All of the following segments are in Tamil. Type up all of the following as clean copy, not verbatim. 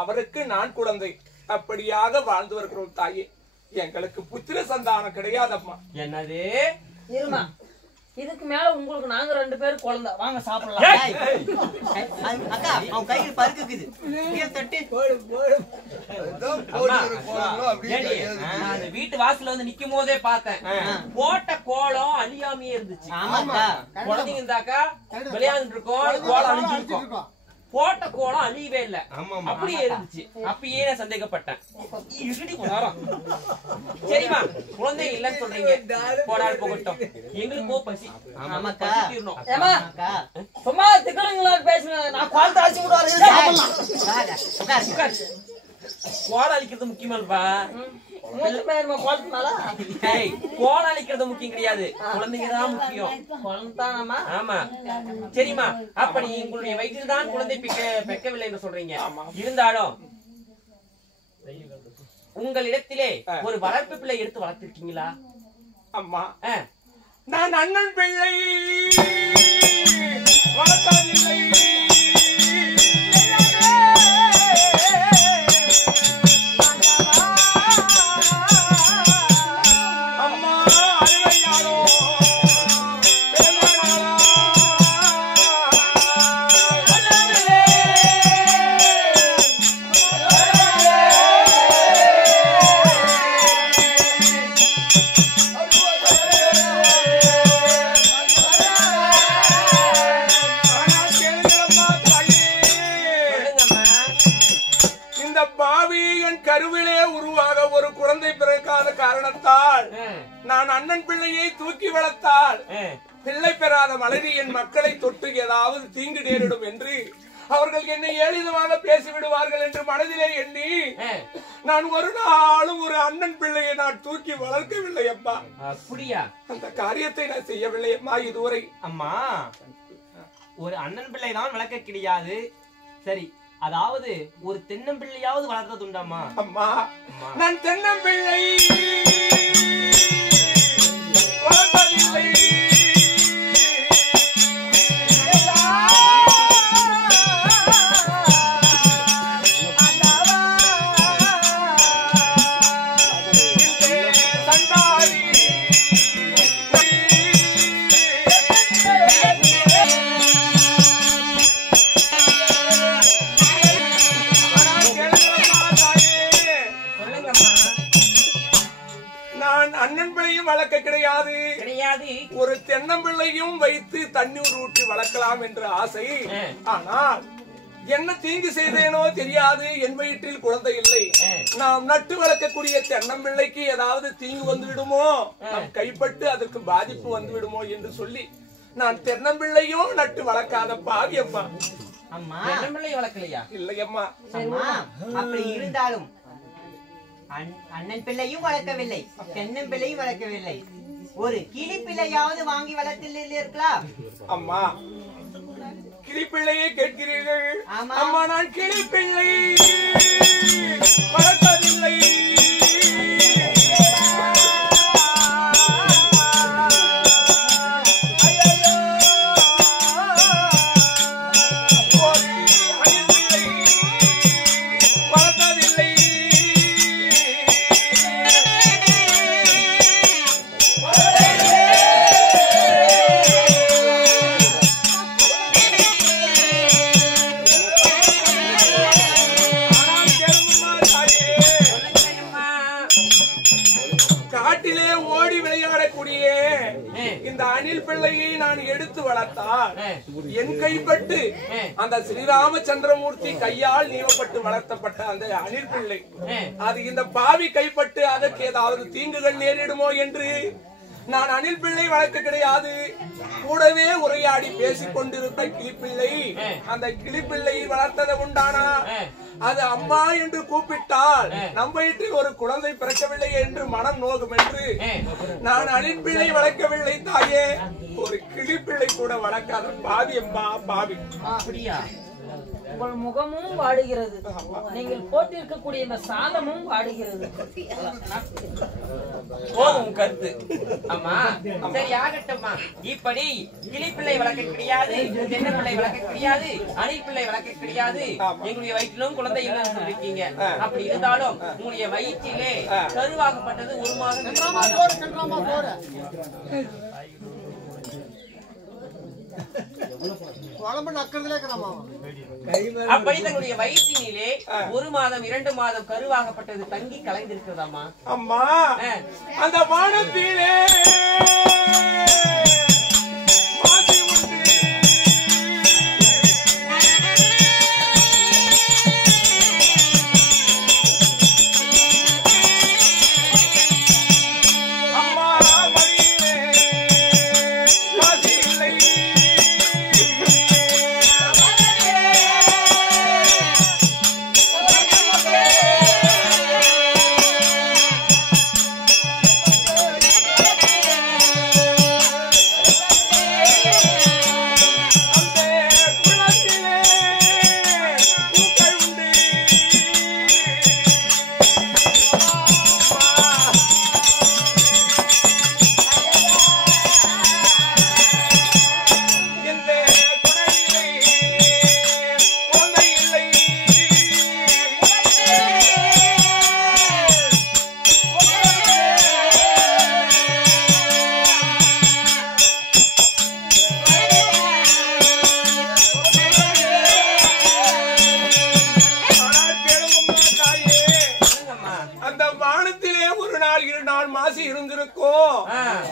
அவருக்கு நான் குழந்தை. அப்படியாக வாழ்ந்து வருகிறோம் தாயே. எங்களுக்கு புத்திர சந்தானம் கிடையாதம்மா. என்னது இருமா, இதுக்கு மேல உங்களுக்கு நாங்க 2 பேரும் குழந்தை. வாங்க சாப்பிடலாம். அக்கா அவன் கையில் பருக்குது. தட்டு அந்த வீட்டு வாசல்ல வந்து நிக்கும் போதே பார்த்தேன். போட்ட கோலம் அழியாமையே இருந்துச்சு. குழந்தைங்க இருந்தாக்கா விளையாண்டு இருக்கோம், கோலம் அழிஞ்சு இருக்கும். போட்ட கோலம் அழியவே இல்ல, அப்படியே இருந்துச்சு. அப்பயே நான் சந்தேகப்பட்டேன். சரிமா, குழந்தைங்க இல்லன்னு சொல்றீங்க, போடாது போகட்டும். எங்களுக்கோ பசி. சும்மா திக்கணுங்களா பேசுங்க. நான் குழந்தை அழைச்சு கோலம் அழிக்கிறது முக்கியமாப்பா. கோலம் அழிக்கிறது முக்கியம் கிடையாது, குழந்தைங்கதான் முக்கியம். ஆமா சரிமா, அப்படி உங்களுடைய வயிற்றில் தான் குழந்தை பெக்கவில்லை என்று சொல்றீங்க. இருந்தாலும் உங்களிடத்திலே ஒரு வளர்ப்பு பிள்ளை எடுத்து வளர்த்திருக்கீங்களா? அம்மா, நான் அண்ணன் பிள்ளை வளர்த்ததில்லை. கருவிலே உருவாக ஒரு குழந்தை பிறக்காத காரணத்தால் நான் அண்ணன் பிள்ளையை தூக்கி வளர்த்தால் பிள்ளை பெறாத மனைவி என் மக்களை தொட்டு ஏதாவது தீங்கு நேரிடும் என்று அவர்கள் என்னை ஏளிதமாக பேசிவிடுவார்கள் என்று மனதிலே எண்ணி நான் ஒரு நாளும் ஒரு அண்ணன் பிள்ளையை நான் தூக்கி வளர்க்கவில்லை அம்மா. அப்படியா? அந்த காரியத்தை நான் செய்யவில்லை அம்மா இதுவரை. அம்மா, ஒரு அண்ணன் பிள்ளை தான் வளர்க்க கிடையாது. சரி, அதாவது ஒரு தென்னம்பிள்ளையாவது வளர்த்தது உண்டாமா? அம்மா, நான் தென்னம்பிள்ளை வளர்த்ததில்லை. அண்ணன் பிள்ளையும் வளர்க்க கிடையாது. ஒரு தென்னம்பிள்ளையும் வைத்து தண்ணீர் ஊற்றி வளர்க்கலாம் என்ற ஆசை. ஆனால் என்ன தீங்கு செய்தேனோ தெரியாது, என் வயிற்றில் குழந்தை இல்லை. நாம் நட்டு வளர்க்கக்கூடிய தென்னம்பிள்ளைக்கு ஏதாவது தீங்கு வந்து விடுமோ, நம் கைப்பட்டு அதற்கு பாதிப்பு வந்து விடுமோ என்று சொல்லி நான் தென்னம்பிள்ளையும் நட்டு வளர்க்காத பாவியம்மா. தென்னம்பிள்ளை வளர்க்கலையா? இல்லையம்மா. அப்படி இருந்தாலும் அண்ணன் பிள்ளையும் வளர்க்கவில்லை, தென்னன் பிள்ளையும் வளர்க்கவில்லை, ஒரு கிளி பிள்ளையாவது வாங்கி வளர்த்திருக்கலாம். அம்மா, கிளிப்பிள்ளையை கேட்கிறீர்கள்? அம்மா, நான் கிளிப்பிள்ளை வளர்த்ததில்லை. இந்த அணில் பிள்ளையை நான் எடுத்து வளர்த்தால் என் கைப்பட்டு அந்த ஸ்ரீராமச்சந்திரமூர்த்தி கையால் நீவப்பட்டு வளர்த்தப்பட்ட அந்த அணில் பிள்ளை அது இந்த பாவி கைப்பட்டு அதற்கு ஏதாவது தீங்குகள் நேரிடுமோ என்று நான் அணில் பிள்ளை வளர்க்க கிடையாது. கூடவே உரையாடி பேசிக் கொண்டிருந்த கிளிப்பிள்ளை அந்த கிளிப்பிள்ளை வளர்த்ததை உண்டானா அது அம்மா என்று கூப்பிட்டால் நம் வயிற்றில் ஒரு குழந்தை பிறக்கவில்லை என்று மனம் நோகும் என்று நான் அணில் பிள்ளை வளர்க்கவில்லை தாயே. ஒரு கிளிப்பிள்ளை கூட வளர்க்காத பாவி அம்மா, பாவி. அப்படியா? உங்கள் முகமும் வாடுகிறது. நீங்கள் போட்டிருக்கக்கூடிய இந்த சாதமும் வாடுகிறது. போதும் கருத்து. அம்மா சரி ஆகட்டும்மா. இப்படி கிளிப்பிள்ளை வளர்க்க கிடையாது, தென்னை பிள்ளை வளர்க்க கிடையாது, அணில் பிள்ளை வளர்க்க கிடையாது. எங்களுடைய வயிற்றிலும் குழந்தை இல்லைன்னு சொல்லிருக்கீங்க. அப்படி இருந்தாலும் உங்களுடைய வயிற்றிலே கருவாகப்பட்டது 1 மாதம். அப்படி தன்னுடைய வயிற்றினிலே 1 மாதம் 2 மாதம் கருவாகப்பட்டது தங்கி கலைந்திருக்கிறதம்மா. அம்மா அந்த வானத்திலே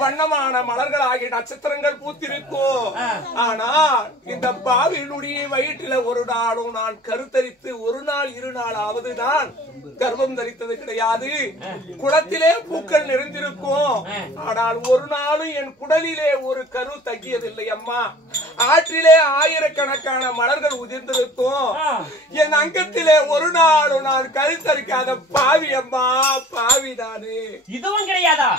வண்ணமான மலர்களாகி நட்சத்திரங்கள் பூத்திருக்கும். ஆனால் இந்த பாவியினுடைய வயிற்றில ஒரு நாளும் நான் கருத்தரித்து 1 நாள் 2 நாளாவது நான் கர்ப்பம் தரித்தது கிடையாது. குளத்திலே பூக்கள் நிறைந்திருக்கும். ஆனால் 1 நாளும் என் குடலிலே ஒரு கரு தங்கியதில்லை அம்மா. ஆற்றிலே ஆயிரக்கணக்கான மலர்கள் உதிர்ந்திருக்கும். என் அங்கத்திலே 1 நாளும் நான் கருத்தரிக்காத பாவி அம்மா, பாவி நானு. இதுவும் கிடையாதா?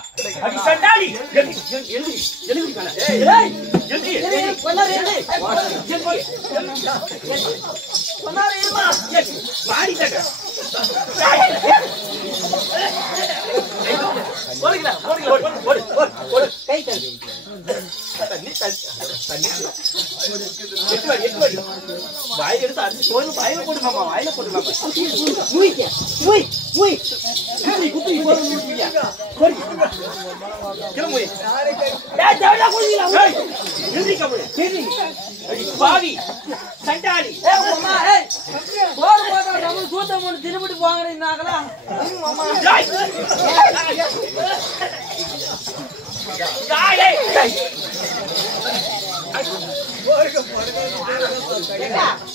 திரும்பிட்டு போங்கன்னாங்களா?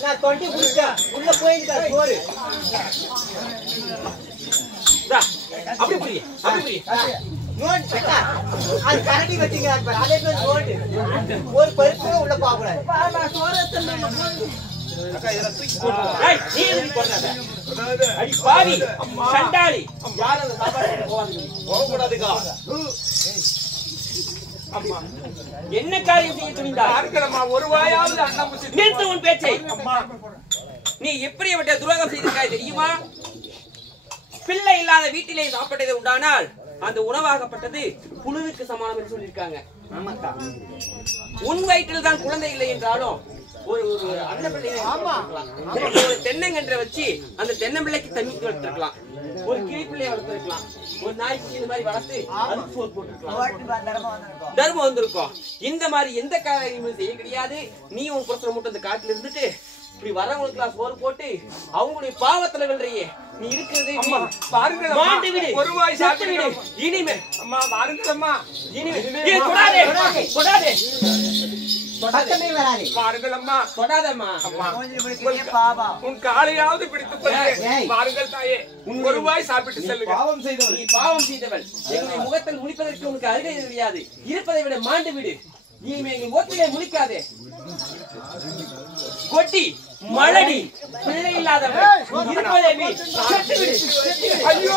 நான் தொண்டி குடிச்சேன் உள்ள போயிருக்கா போரு அப்படி புரிய நோட் அது கரண்டி வச்சிங்க அதே நோட் ஒரு பருப்பு உள்ள பாக்கூடாது. நான் சோரத்தை என்ன காரியம் செய்ய துணிந்தார்? ஒரு வாயாவது அண்ணன் நிறுத்து உன் பேச்சை. நீ எப்படிப்பட்ட துரோகம் செய்திருக்காய் தெரியுமா? பிள்ளை இல்லாத வீட்டிலே சாப்பிட்டது உண்டானால் அந்த உணவாகப்பட்டது புழுவுக்கு சமானம் என்று சொல்லியிருக்காங்க. உன் வயிற்றில் தான் குழந்தை இல்லை என்றாலும் ஒரு அண்ணன் பிள்ளை ஒரு தென்னங்கன்றை வச்சு அந்த தென்னம்பிள்ளைக்கு தண்ணி வளர்த்திருக்கலாம், ஒரு கிளி பிள்ளையை வளர்த்திருக்கலாம், ஒரு நாய்க்கு இந்த மாதிரி வளர்த்து அதுக்கு சோறு போட்டுருக்கலாம், தர்மம் வந்திருக்கும். இந்த மாதிரி எந்த காரியமும் செய்ய கிடையாது. நீ உன் புருஷனை மட்டும் அந்த காட்டுல இருந்துட்டு இப்படி வரவங்களுக்கு சோறு போட்டு அவங்களுடைய பாவத்துல வெல்றியே. நீ இருக்கிறது பாருங்க ஒரு வாய் சாப்பிட்டு விடு. இனிமே அம்மா பாருங்கம்மா, இனிமே தொடாதே தொடாதே பக்கமே வராதே. பாருங்களம்மா தொடாதம்மா. உன் காலையாவது பிடித்து பாருங்கள் தாயே. ஒரு வாய் சாப்பிட்டு செல்லுங்க. நீ பாவம் செய்தவள். எங்களுடைய முகத்தில் முழிப்பதற்கு உனக்கு அருகே தெரியாது. இருப்பதை விட மாண்டு விடு. நீ முகத்திலே முழிக்காதே. கொட்டி மலடி பிள்ளை இல்லாதவள் இருப்பதை செத்து விடு. ஐயோ